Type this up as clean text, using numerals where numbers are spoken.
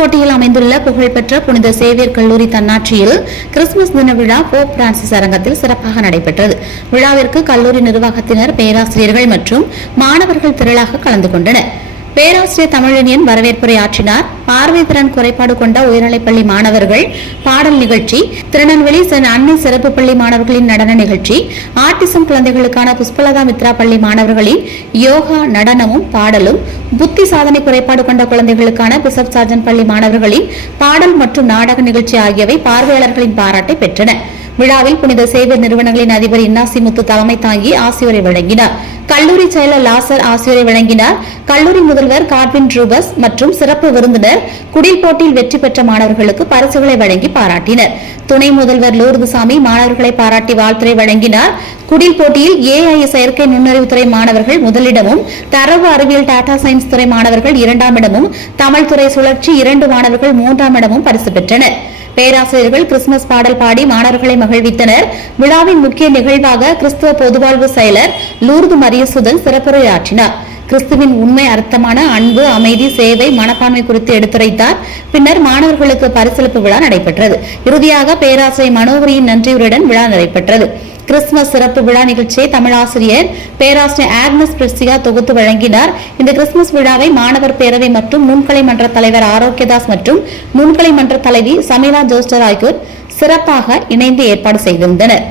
புதுக்கோட்டையில் அமைந்துள்ள புகழ்பெற்ற புனித சேவியர் கல்லூரி தன்னாட்சியில் கிறிஸ்துமஸ் தின விழா போப் பிரான்சிஸ் அரங்கத்தில் சிறப்பாக நடைபெற்றது. விழாவிற்கு கல்லூரி நிர்வாகத்தினர், பேராசிரியர்கள் மற்றும் மாணவர்கள் திரளாக கலந்து கொண்டனர். பேராசிரியர் தமிழனியன் வரவேற்புரை ஆற்றினார். பார்வை திறன் குறைபாடு கொண்ட உயர்நிலைப்பள்ளி மாணவர்கள் பாடல் நிகழ்ச்சி, திருநெல்வேலி அன்னை சிறப்பு பள்ளி மாணவர்களின் நடன நிகழ்ச்சி, ஆட்டிசம் குழந்தைகளுக்கான புஷ்பலதா மித்ரா பள்ளி மாணவர்களின் யோகா நடனமும் பாடலும், புத்தி சாதனை குறைபாடு கொண்ட குழந்தைகளுக்கான பிசப் சார்ஜன் பள்ளி மாணவர்களின் பாடல் மற்றும் நாடக நிகழ்ச்சி ஆகியவை பார்வையாளர்களின் பாராட்டை பெற்றன. விழாவில் புனித சேவியர் நிறுவனங்களின் அதிபர் இன்னாசி முத்து தலைமை தாங்கி ஆசியுரை வழங்கினார். கல்லூரி செயலர் லாசர் ஆசியுரை வழங்கினார். கல்லூரி முதல்வர் காட்வின் ரூபஸ் மற்றும் சிறப்பு விருந்தினர் குடில் போட்டியில் வெற்றி பெற்ற மாணவர்களுக்கு பரிசுகளை வழங்கி பாராட்டினர். துணை முதல்வர் லூர்துசாமி மாணவர்களை பாராட்டி வாழ்த்துரை வழங்கினார். குடில் போட்டியில் AI செயற்கை நுண்ணறிவுத்துறை மாணவர்கள் முதலிடமும், தரவு அறிவியல் டாடா சயின்ஸ் துறை மாணவர்கள் 2ஆம் இடமும், தமிழ் துறை சுழற்சி 2 மாணவர்கள் 3ஆம் இடமும் பரிசு பெற்றனர். பேராசிரியர்கள் கிறிஸ்துமஸ் பாடல் பாடி மாணவர்களை மகிழ்வித்தனர். விழாவின் முக்கிய நிகழ்வாக கிறிஸ்துவ பொதுவாழ்வு செயலர் லூர்து மரியசுதன் சிறப்புரையாற்றினார். கிறிஸ்துவின் உண்மை அர்த்தமான அன்பு, அமைதி, சேவை, மனப்பான்மை குறித்து எடுத்துரைத்தார். பின்னர் மாணவர்களுக்கு பரிசளிப்பு விழா நடைபெற்றது. இறுதியாக பேராசிரியர் மனோகரியின் நன்றியுரையுடன் விழா நடைபெற்றது. கிறிஸ்துமஸ் சிறப்பு விழா நிகழ்ச்சியை தமிழாசிரியர் பேராசிரியர் ஆக்னஸ் பிரிஸ்டியா தொகுத்து வழங்கினார். இந்த கிறிஸ்துமஸ் விழாவை மாணவர் பேரவை மற்றும் நுண்கலை மன்ற தலைவர் ஆரோக்கியதாஸ் மற்றும் நுண்கலை மன்ற தலைவி சமீரா ஜோஸ்டர் ஆகியோர் சிறப்பாக இணைந்து ஏற்பாடு செய்திருந்தனர்.